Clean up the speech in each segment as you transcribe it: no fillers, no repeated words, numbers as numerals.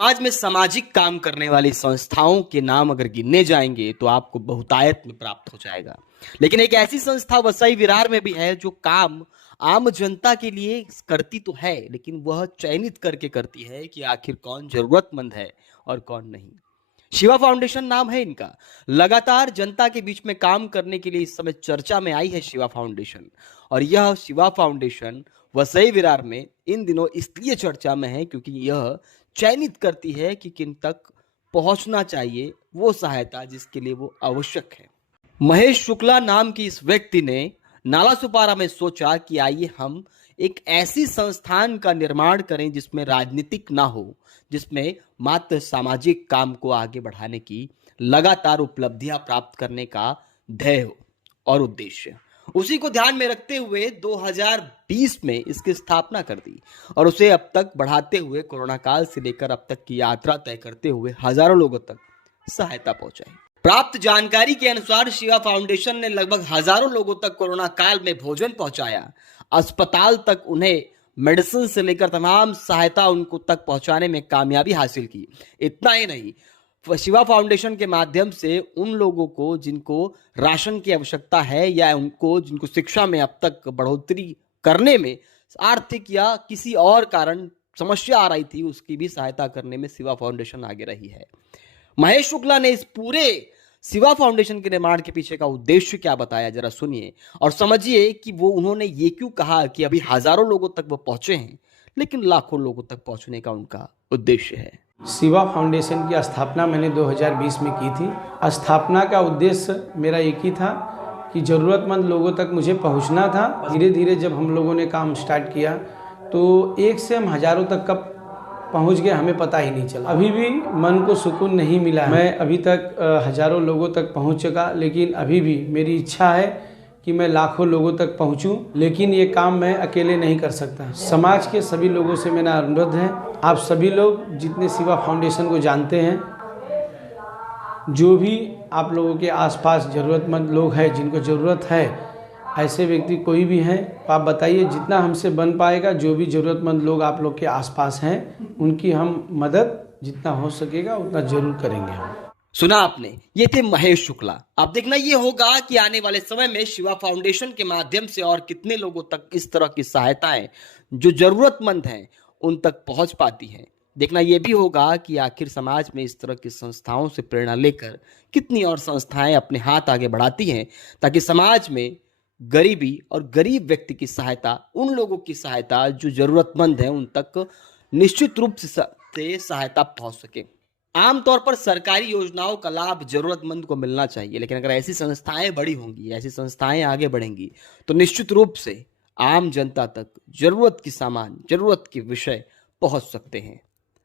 आज में सामाजिक काम करने वाली संस्थाओं के नाम अगर गिनने जाएंगे तो आपको बहुतायत में प्राप्त हो जाएगा। लेकिन एक ऐसी संस्था वसई विरार में भी है जो काम आम जनता के लिए करती तो है, लेकिन वह चयनित करके करती है कि आखिर कौन जरूरतमंद है और कौन नहीं। शिवा फाउंडेशन नाम है इनका। लगातार जनता के बीच में काम करने के लिए इस समय चर्चा में आई है शिवा फाउंडेशन। और यह शिवा फाउंडेशन वसई विरार में इन दिनों इसलिए चर्चा में है क्योंकि यह चयनित करती है कि किन तक पहुंचना चाहिए वो सहायता जिसके लिए वो आवश्यक है। महेश शुक्ला नाम की इस व्यक्ति ने नालासोपारा में सोचा कि आइए हम एक ऐसी संस्थान का निर्माण करें जिसमें राजनीतिक ना हो, जिसमें मात्र सामाजिक काम को आगे बढ़ाने की लगातार उपलब्धियां प्राप्त करने का ध्येय हो और उद्देश्य। उसी को ध्यान में रखते हुए 2020 में इसकी स्थापना कर दी और उसे अब तक बढ़ाते हुए कोरोना काल से लेकर अब तक की यात्रा तय करते हुए हजारों लोगों तक सहायता पहुंचाई। प्राप्त जानकारी के अनुसार शिवा फाउंडेशन ने लगभग हजारों लोगों तक कोरोना काल में भोजन पहुंचाया, अस्पताल तक उन्हें मेडिसिन से लेकर तमाम सहायता उनको तक पहुंचाने में कामयाबी हासिल की। इतना ही नहीं, शिवा फाउंडेशन के माध्यम से उन लोगों को जिनको राशन की आवश्यकता है या उनको जिनको शिक्षा में अब तक बढ़ोतरी करने में आर्थिक या किसी और कारण समस्या आ रही थी, उसकी भी सहायता करने में शिवा फाउंडेशन आगे रही है। महेश शुक्ला ने इस पूरे शिवा फाउंडेशन के निर्माण के पीछे का उद्देश्य क्या बताया, जरा सुनिए और समझिए कि वो उन्होंने ये क्यों कहा कि अभी हजारों लोगों तक वो पहुंचे हैं लेकिन लाखों लोगों तक पहुंचने का उनका उद्देश्य है। शिवा फाउंडेशन की स्थापना मैंने 2020 में की थी। स्थापना का उद्देश्य मेरा एक ही था कि ज़रूरतमंद लोगों तक मुझे पहुंचना था। धीरे धीरे जब हम लोगों ने काम स्टार्ट किया तो एक से हम हज़ारों तक कब पहुंच गए हमें पता ही नहीं चला। अभी भी मन को सुकून नहीं मिला। मैं अभी तक हज़ारों लोगों तक पहुंच चुका, लेकिन अभी भी मेरी इच्छा है कि मैं लाखों लोगों तक पहुंचूं, लेकिन ये काम मैं अकेले नहीं कर सकता। समाज के सभी लोगों से मेरा अनुरोध है, आप सभी लोग जितने शिवा फाउंडेशन को जानते हैं, जो भी आप लोगों के आसपास ज़रूरतमंद लोग हैं जिनको ज़रूरत है, ऐसे व्यक्ति कोई भी हैं तो आप बताइए, जितना हमसे बन पाएगा, जो भी ज़रूरतमंद लोग आप लोग के आसपास हैं उनकी हम मदद जितना हो सकेगा उतना ज़रूर करेंगे हम। सुना आपने, ये थे महेश शुक्ला। अब देखना ये होगा कि आने वाले समय में शिवा फाउंडेशन के माध्यम से और कितने लोगों तक इस तरह की सहायताएं जो जरूरतमंद हैं उन तक पहुंच पाती हैं। देखना ये भी होगा कि आखिर समाज में इस तरह की संस्थाओं से प्रेरणा लेकर कितनी और संस्थाएं अपने हाथ आगे बढ़ाती हैं ताकि समाज में गरीबी और गरीब व्यक्ति की सहायता, उन लोगों की सहायता जो जरूरतमंद हैं, उन तक निश्चित रूप से सहायता पहुंच सके। आमतौर पर सरकारी योजनाओं का लाभ जरूरतमंद को मिलना चाहिए, लेकिन अगर ऐसी संस्थाएं बड़ी होंगी, ऐसी संस्थाएं आगे बढ़ेंगी तो निश्चित रूप से आम जनता तक जरूरत की सामान, जरूरत के विषय पहुंच सकते हैं।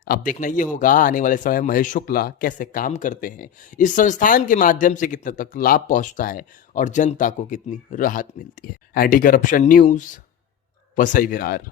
अब देखना ये होगा आने वाले समय में महेश शुक्ला कैसे काम करते हैं, इस संस्थान के माध्यम से कितने तक लाभ पहुंचता है और जनता को कितनी राहत मिलती है। Anti corruption news, Vasai Virar.